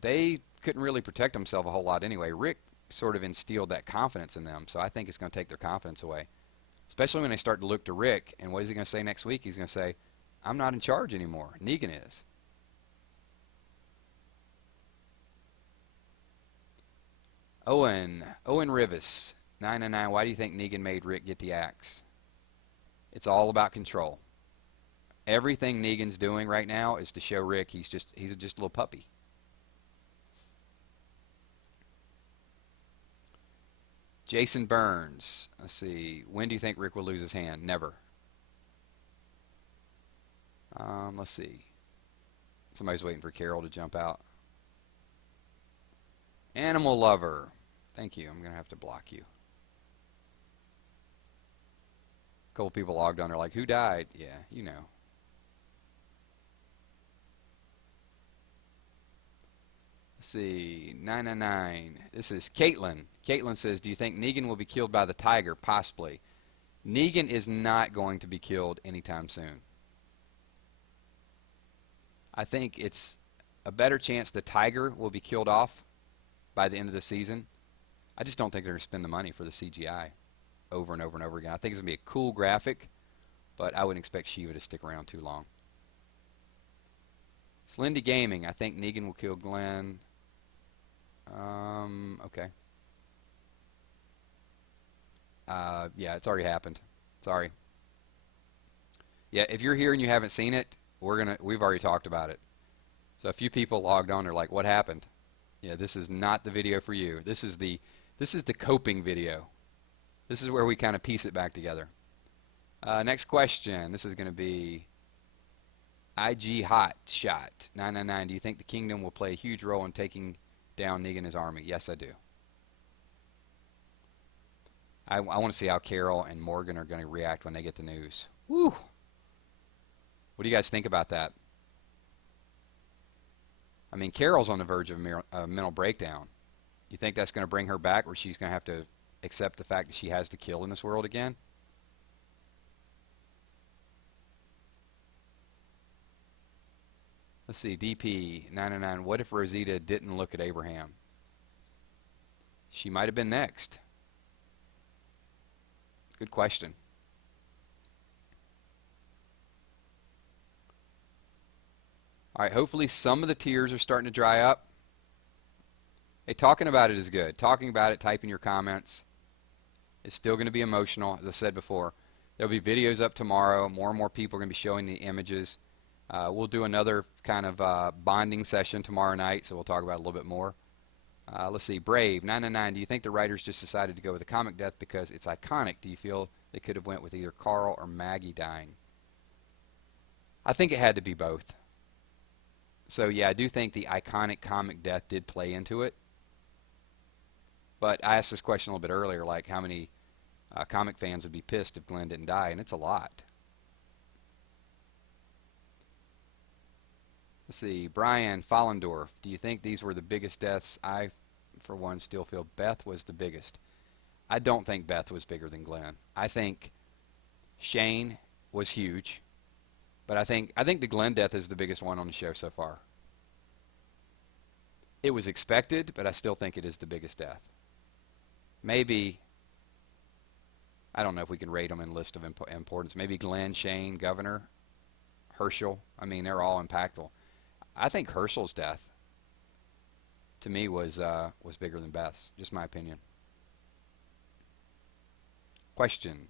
they couldn't really protect themselves a whole lot anyway. Rick sort of instilled that confidence in them, so I think it's going to take their confidence away. Especially when they start to look to Rick, and what is he going to say next week? He's going to say, I'm not in charge anymore. Negan is. Owen Rivas, 999. Why do you think Negan made Rick get the axe? It's all about control. Everything Negan's doing right now is to show Rick he's just a little puppy. Jason Burns, let's see. When do you think Rick will lose his hand? Never. Let's see. Somebody's waiting for Carol to jump out. Animal Lover. Thank you. I'm going to have to block you. A couple people logged on. They're like, who died? Yeah, you know. Let's see. 999. This is Caitlin. Caitlin says, do you think Negan will be killed by the tiger? Possibly. Negan is not going to be killed anytime soon. I think it's a better chance the tiger will be killed off by the end of the season. I just don't think they're going to spend the money for the CGI over and over and over again. I think it's going to be a cool graphic, but I wouldn't expect Shiva to stick around too long. Slendy Gaming, I think Negan will kill Glenn. Okay. Yeah, it's already happened. Sorry. Yeah, if you're here and you haven't seen it, we've already talked about it. So a few people logged on. They're like, what happened? Yeah, this is not the video for you. This is the coping video. This is where we kind of piece it back together. Next question. This is going to be IG Hot Shot 999. Do you think the Kingdom will play a huge role in taking down Negan and his army? Yes, I do. I want to see how Carol and Morgan are going to react when they get the news. Woo! What do you guys think about that? I mean, Carol's on the verge of a mental breakdown. You think that's going to bring her back, where she's going to have to accept the fact that she has to kill in this world again? Let's see, DP999. What if Rosita didn't look at Abraham? She might have been next. Good question. All right, hopefully some of the tears are starting to dry up. Hey, talking about it is good. Talking about it, typing your comments. It's still going to be emotional, as I said before. There'll be videos up tomorrow. More and more people are going to be showing the images. We'll do another kind of bonding session tomorrow night, so we'll talk about it a little bit more. Let's see, Brave 999. Do you think the writers just decided to go with the comic death because it's iconic? Do you feel they could have went with either Carl or Maggie dying? I think it had to be both. So yeah, I do think the iconic comic death did play into it. But I asked this question a little bit earlier, like how many Comic fans would be pissed if Glenn didn't die, and it's a lot. Let's see, Brian Follendorf, do you think these were the biggest deaths? I, for one, still feel Beth was the biggest. I don't think Beth was bigger than Glenn. I think Shane was huge, but I think the Glenn death is the biggest one on the show so far. It was expected, but I still think it is the biggest death. Maybe, I don't know if we can rate them in list of importance. Maybe Glenn, Shane, Governor, Herschel. I mean, they're all impactful. I think Herschel's death, to me, was bigger than Beth's. Just my opinion. Question.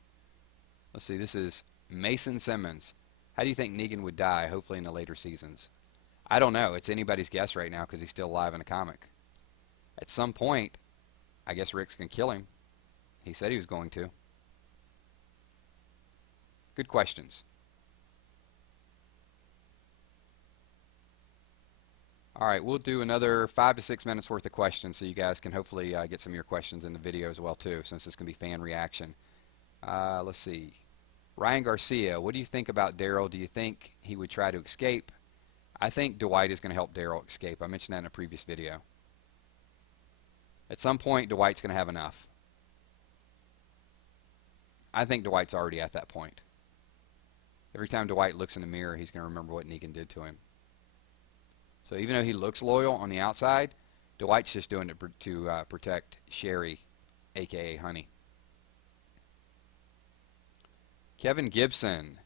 Let's see. This is Mason Simmons. How do you think Negan would die? Hopefully in the later seasons. I don't know. It's anybody's guess right now because he's still alive in a comic. At some point, I guess Rick's gonna kill him. He said he was going to. Good questions. All right, we'll do another 5 to 6 minutes worth of questions so you guys can hopefully get some of your questions in the video as well too, since this can be fan reaction. Let's see. Ryan Garcia, what do you think about Daryl? Do you think he would try to escape? I think Dwight is going to help Daryl escape. I mentioned that in a previous video. At some point, Dwight's going to have enough. I think Dwight's already at that point. Every time Dwight looks in the mirror, he's going to remember what Negan did to him. So even though he looks loyal on the outside, Dwight's just doing it to protect Sherry, a.k.a. Honey. Kevin Gibson,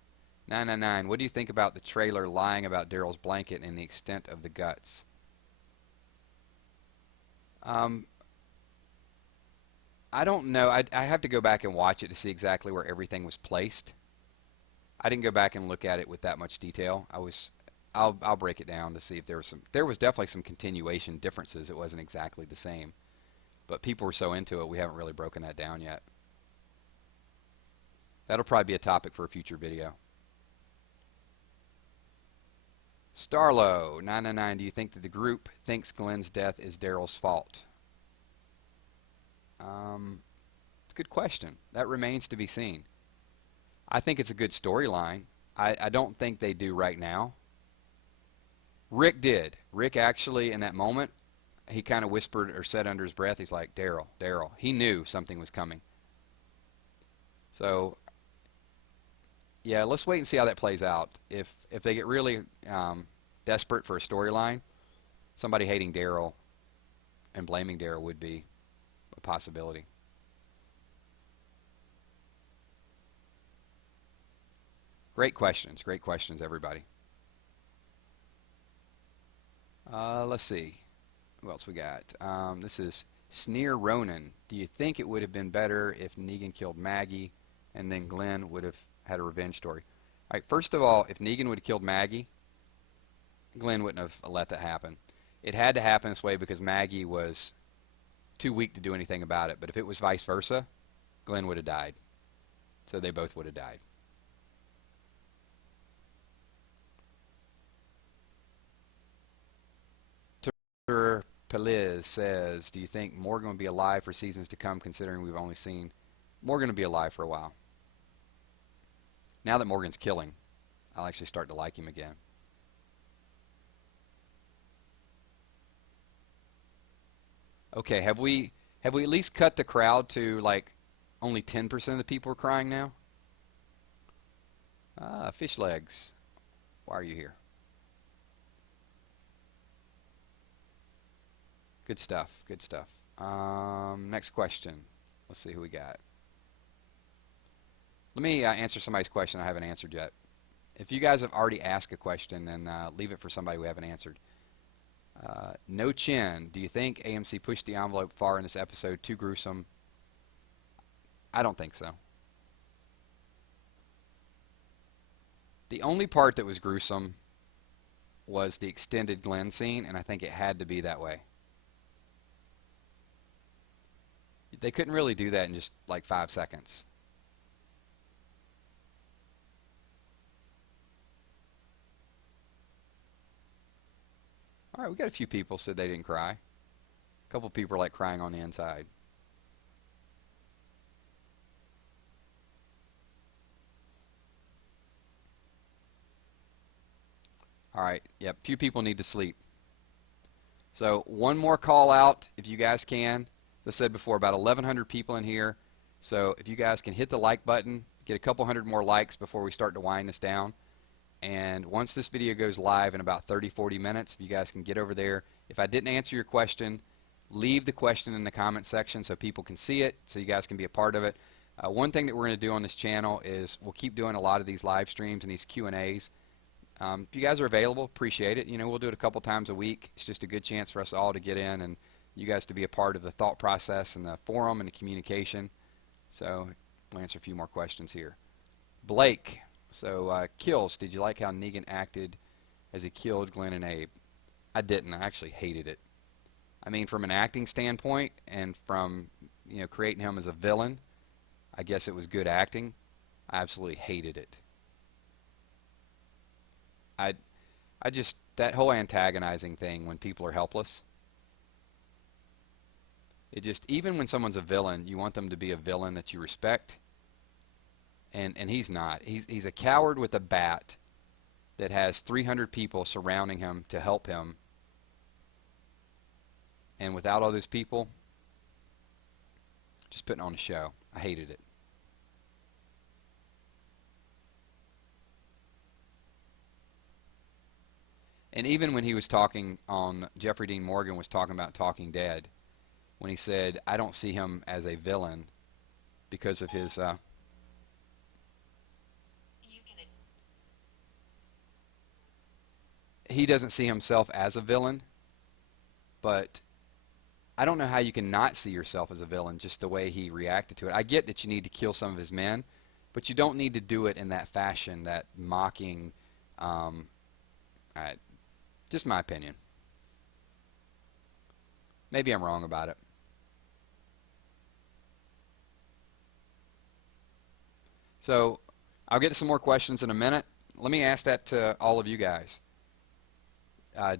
999, what do you think about the trailer lying about Daryl's blanket and the extent of the guts? I don't know. I have to go back and watch it to see exactly where everything was placed. I didn't go back and look at it with that much detail. I'll break it down to see if there was definitely some continuation differences. It wasn't exactly the same. But people were so into it, we haven't really broken that down yet. That'll probably be a topic for a future video. Starlo, 999, do you think that the group thinks Glenn's death is Daryl's fault? It's a good question. That remains to be seen. I think it's a good storyline. I don't think they do right now. Rick did. Rick actually, in that moment, he kind of whispered or said under his breath, he's like, Daryl, Daryl. He knew something was coming. So, yeah, let's wait and see how that plays out. If they get really desperate for a storyline, somebody hating Daryl and blaming Daryl would be a possibility. Great questions, everybody. Let's see. Who else we got? This is Sneer Ronan. Do you think it would have been better if Negan killed Maggie and then Glenn would have had a revenge story? All right, first of all, if Negan would have killed Maggie, Glenn wouldn't have let that happen. It had to happen this way because Maggie was too weak to do anything about it. But if it was vice versa, Glenn would have died. So they both would have died. Peliz says, do you think Morgan will be alive for seasons to come, considering we've only seen Morgan to be alive for a while? Now that Morgan's killing, I'll actually start to like him again. Okay, have we at least cut the crowd to like only 10% of the people are crying now? Fish legs, why are you here? Good stuff, good stuff. Next question. Let's see who we got. Let me answer somebody's question I haven't answered yet. If you guys have already asked a question, then leave it for somebody we haven't answered. No Chin, do you think AMC pushed the envelope far in this episode? Too gruesome? I don't think so. The only part that was gruesome was the extended Glenn scene, and I think it had to be that way. They couldn't really do that in just like 5 seconds. All right, we got a few people said they didn't cry. A couple people are like crying on the inside. All right. Yep. Few people need to sleep. So one more call out, if you guys can. As I said before, about 1,100 people in here. So if you guys can hit the like button, get a couple hundred more likes before we start to wind this down. And once this video goes live in about 30-40 minutes, if you guys can get over there. If I didn't answer your question, leave the question in the comment section so people can see it, so you guys can be a part of it. One thing that we're going to do on this channel is we'll keep doing a lot of these live streams and these Q&As. If you guys are available, appreciate it. You know, we'll do it a couple times a week. It's just a good chance for us all to get in and you guys to be a part of the thought process and the forum and the communication. So we'll answer a few more questions here. Blake, so kills. Did you like how Negan acted as he killed Glenn and Abe? I didn't. I actually hated it. I mean, from an acting standpoint and from, you know, creating him as a villain, I guess it was good acting. I absolutely hated it. I just, that whole antagonizing thing when people are helpless, it just, even when someone's a villain, you want them to be a villain that you respect, and he's not. He's a coward with a bat that has 300 people surrounding him to help him, and without all those people, just putting on a show. I hated it. And even when he was talking on, Jeffrey Dean Morgan was talking about Talking Dead, when he said, I don't see him as a villain because of his, he doesn't see himself as a villain, but I don't know how you can not see yourself as a villain just the way he reacted to it. I get that you need to kill some of his men, but you don't need to do it in that fashion, that mocking, just my opinion. Maybe I'm wrong about it. So I'll get to some more questions in a minute. Let me ask that to all of you guys.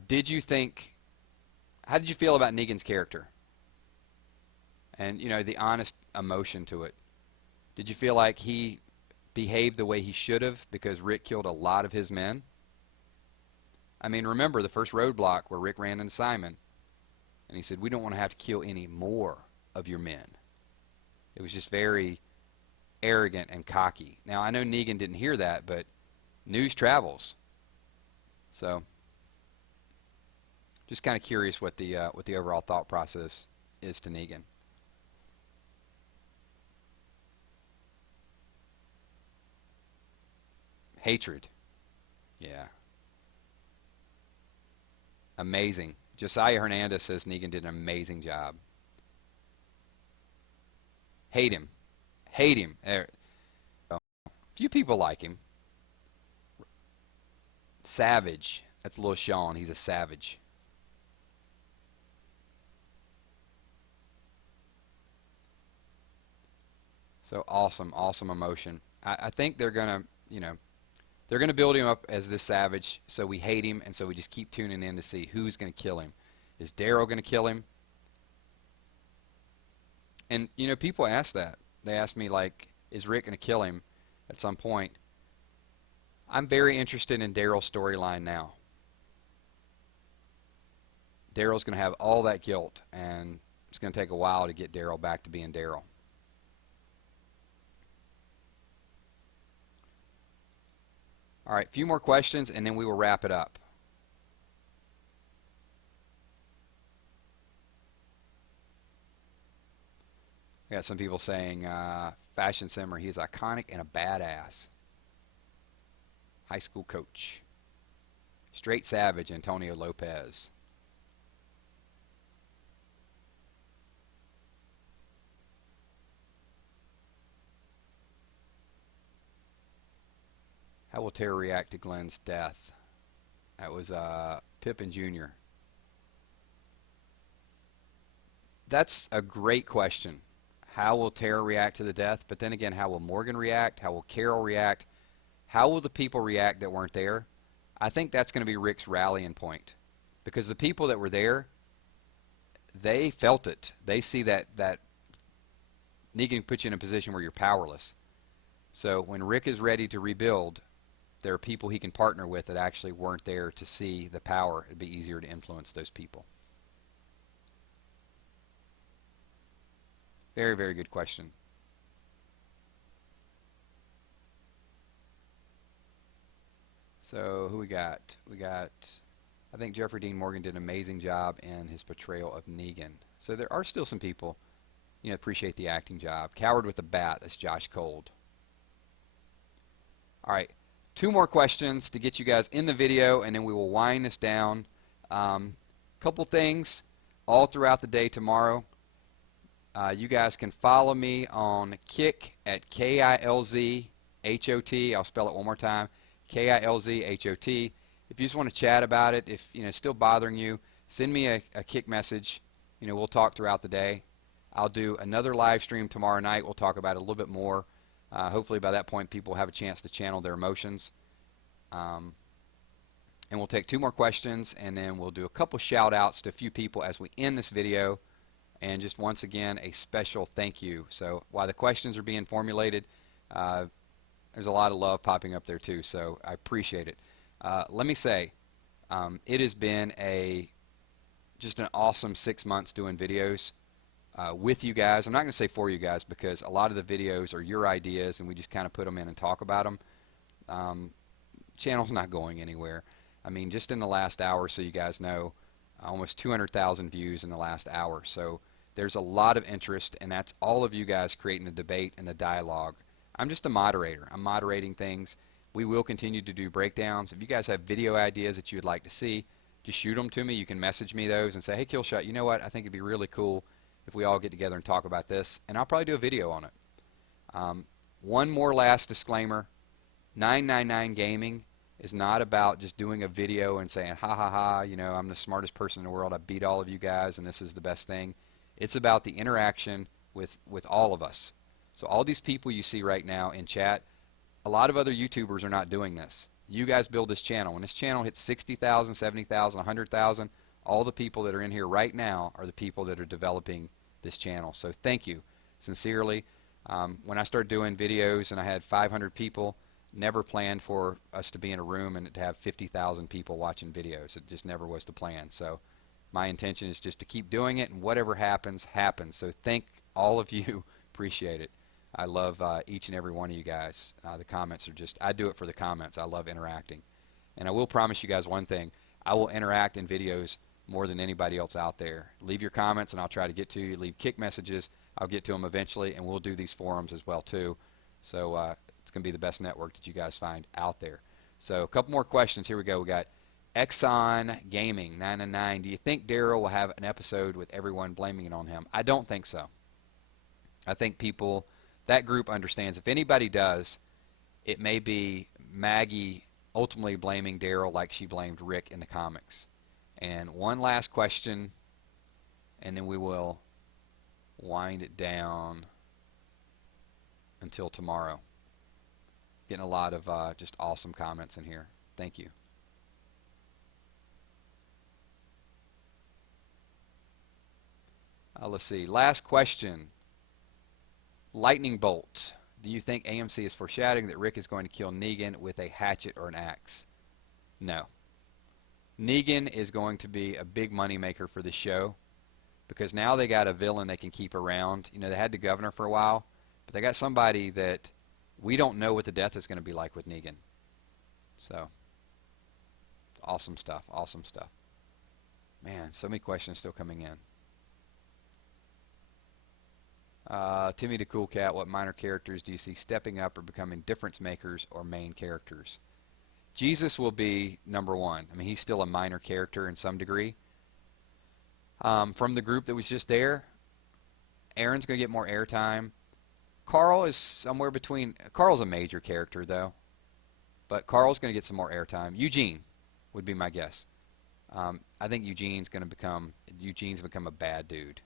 Did you think, how did you feel about Negan's character? And, you know, the honest emotion to it. Did you feel like he behaved the way he should have because Rick killed a lot of his men? I mean, remember the first roadblock where Rick ran into Simon and he said, we don't want to have to kill any more of your men. It was just very arrogant and cocky. Now, I know Negan didn't hear that, but news travels. So, just kind of curious what the overall thought process is to Negan. Hatred. Yeah. Amazing. Josiah Hernandez says Negan did an amazing job. Hate him. Hate him. Few people like him. Savage. That's Lil Sean. He's a savage. So awesome, awesome emotion. I think they're going to, you know, they're going to build him up as this savage, so we hate him, and so we just keep tuning in to see who's going to kill him. Is Daryl going to kill him? And, you know, people ask that. They ask me, like, is Rick going to kill him at some point? I'm very interested in Daryl's storyline now. Daryl's going to have all that guilt, and it's going to take a while to get Daryl back to being Daryl. All right, a few more questions, and then we will wrap it up. I got some people saying, Fashion Simmer, he is iconic and a badass. High school coach. Straight savage, Antonio Lopez. How will Tara react to Glenn's death? That was Pippin Jr. That's a great question. How will Tara react to the death? But then again, how will Morgan react? How will Carol react? How will the people react that weren't there? I think that's going to be Rick's rallying point. Because the people that were there, they felt it. They see that Negan puts you in a position where you're powerless. So when Rick is ready to rebuild, there are people he can partner with that actually weren't there to see the power, it'd be easier to influence those people. Very, very good question. So who we got? I think Jeffrey Dean Morgan did an amazing job in his portrayal of Negan. So there are still some people, appreciate the acting job. Coward with a Bat, that's Josh Cold. All right, 2 more questions to get you guys in the video, and then we will wind this down. Couple things all throughout the day tomorrow. You guys can follow me on Kick at KILZHOT. I'll spell it one more time, KILZHOT. If you just want to chat about it, if it's still bothering you, send me a Kick message. We'll talk throughout the day. I'll do another live stream tomorrow night. We'll talk about it a little bit more. Hopefully by that point people have a chance to channel their emotions. And we'll take 2 more questions, and then we'll do a couple shout outs to a few people as we end this video. And just once again, a special thank you. So while the questions are being formulated, there's a lot of love popping up there too, so I appreciate it. Let me say, it has been just an awesome 6 months doing videos with you guys. I'm not going to say for you guys, because a lot of the videos are your ideas and we just kind of put them in and talk about them. Channel's not going anywhere. I mean, just in the last hour, so you guys know, almost 200,000 views in the last hour. So there's a lot of interest, and that's all of you guys creating the debate and the dialogue. I'm just a moderator. I'm moderating things. We will continue to do breakdowns. If you guys have video ideas that you would like to see, just shoot them to me. You can message me those and say, hey, Killshot, you know what? I think it'd be really cool if we all get together and talk about this, and I'll probably do a video on it. One more last disclaimer. 999 Gaming is not about just doing a video and saying, ha ha ha, I'm the smartest person in the world, I beat all of you guys and this is the best thing. It's about the interaction with all of us. So all these people you see right now in chat, a lot of other YouTubers are not doing this. You guys build this channel. When this channel hits 60,000, 70,000, 100,000, all the people that are in here right now are the people that are developing this channel. So thank you, sincerely. When I started doing videos and I had 500 people, never planned for us to be in a room and to have 50,000 people watching videos. It just never was the plan. So my intention is just to keep doing it, and whatever happens, happens. So thank all of you. Appreciate it. I love each and every one of you guys. The comments are just, I do it for the comments. I love interacting. And I will promise you guys one thing. I will interact in videos more than anybody else out there. Leave your comments and I'll try to get to you. Leave Kick messages. I'll get to them eventually, and we'll do these forums as well too. So it's going to be the best network that you guys find out there. So a couple more questions. Here we go. We got Exxon Gaming 999. Do you think Daryl will have an episode with everyone blaming it on him? I don't think so. I think people, that group understands. If anybody does, it may be Maggie ultimately blaming Daryl like she blamed Rick in the comics. And one last question, and then we will wind it down until tomorrow. Getting a lot of just awesome comments in here. Thank you. Let's see. Last question. Lightning Bolt. Do you think AMC is foreshadowing that Rick is going to kill Negan with a hatchet or an axe? No. Negan is going to be a big money maker for the show, because now they got a villain they can keep around. They had the governor for a while, but they got somebody that we don't know what the death is going to be like with Negan. So, awesome stuff, awesome stuff. Man, so many questions still coming in. Timmy the Cool Cat, what minor characters do you see stepping up or becoming difference makers or main characters? Jesus will be number one. I mean, he's still a minor character in some degree. From the group that was just there, Aaron's going to get more airtime. Carl is somewhere between. Carl's a major character, though. But Carl's going to get some more airtime. Eugene would be my guess. I think Eugene's become a bad dude.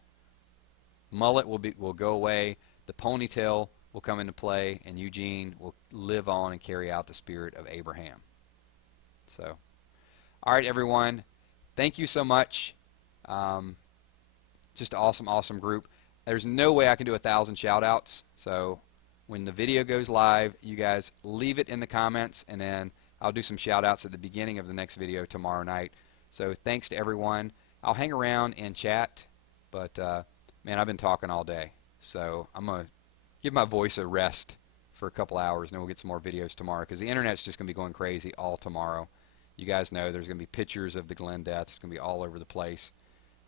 Mullet will go away. The ponytail will come into play, and Eugene will live on and carry out the spirit of Abraham. So, all right, everyone. Thank you so much. Just an awesome, awesome group. There's no way I can do 1,000 shout-outs. So when the video goes live, you guys leave it in the comments, and then I'll do some shout outs at the beginning of the next video tomorrow night. So thanks to everyone. I'll hang around and chat, but man, I've been talking all day. So I'm going to give my voice a rest for a couple hours, and then we'll get some more videos tomorrow, because the internet's just going to be going crazy all tomorrow. You guys know there's going to be pictures of the Glenn death. It's going to be all over the place.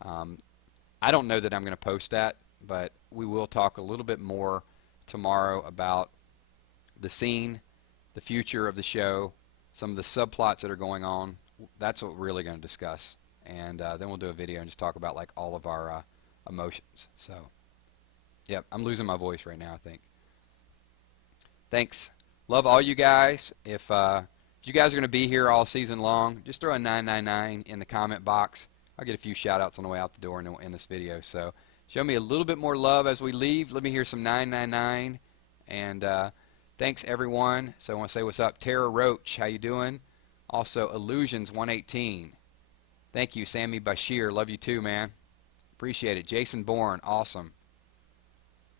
I don't know that I'm going to post that, but we will talk a little bit more tomorrow about the scene, the future of the show, some of the subplots that are going on. That's what we're really going to discuss. And then we'll do a video and just talk about like all of our emotions. So, yep, I'm losing my voice right now, I think. Thanks. Love all you guys. If you guys are going to be here all season long, just throw a 999 in the comment box. I'll get a few shout outs on the way out the door in this video. So show me a little bit more love as we leave. Let me hear some 999. And thanks everyone. So I want to say what's up. Tara Roach, how you doing? Also Illusions 118. Thank you, Sammy Bashir. Love you too, man. Appreciate it. Jason Bourne, awesome.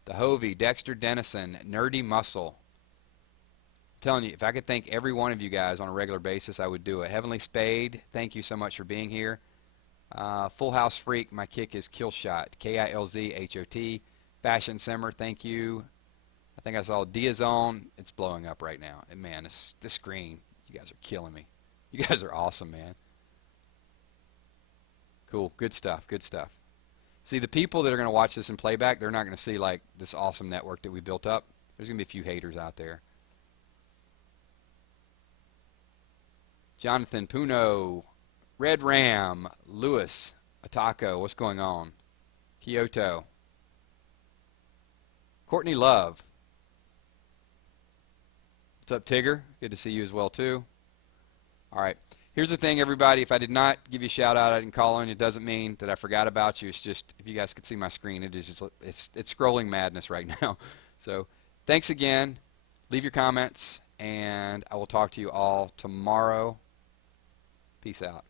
The Hovey, Dexter Dennison, Nerdy Muscle. I'm telling you, if I could thank every one of you guys on a regular basis, I would do it. Heavenly Spade, thank you so much for being here. Full House Freak, my kick is Killshot. Kilzhot. Fashion Simmer, thank you. I think I saw Diazone. It's blowing up right now. And man, this screen, you guys are killing me. You guys are awesome, man. Cool. Good stuff. Good stuff. See, the people that are going to watch this in playback, they're not going to see like this awesome network that we built up. There's going to be a few haters out there. Jonathan Puno, Red Ram, Lewis, Atako, what's going on? Kyoto. Courtney Love. What's up, Tigger? Good to see you as well, too. All right. Here's the thing, everybody. If I did not give you a shout out, I didn't call on you. It doesn't mean that I forgot about you. It's just, if you guys could see my screen, it is just, it's scrolling madness right now. So thanks again. Leave your comments, and I will talk to you all tomorrow. Peace out.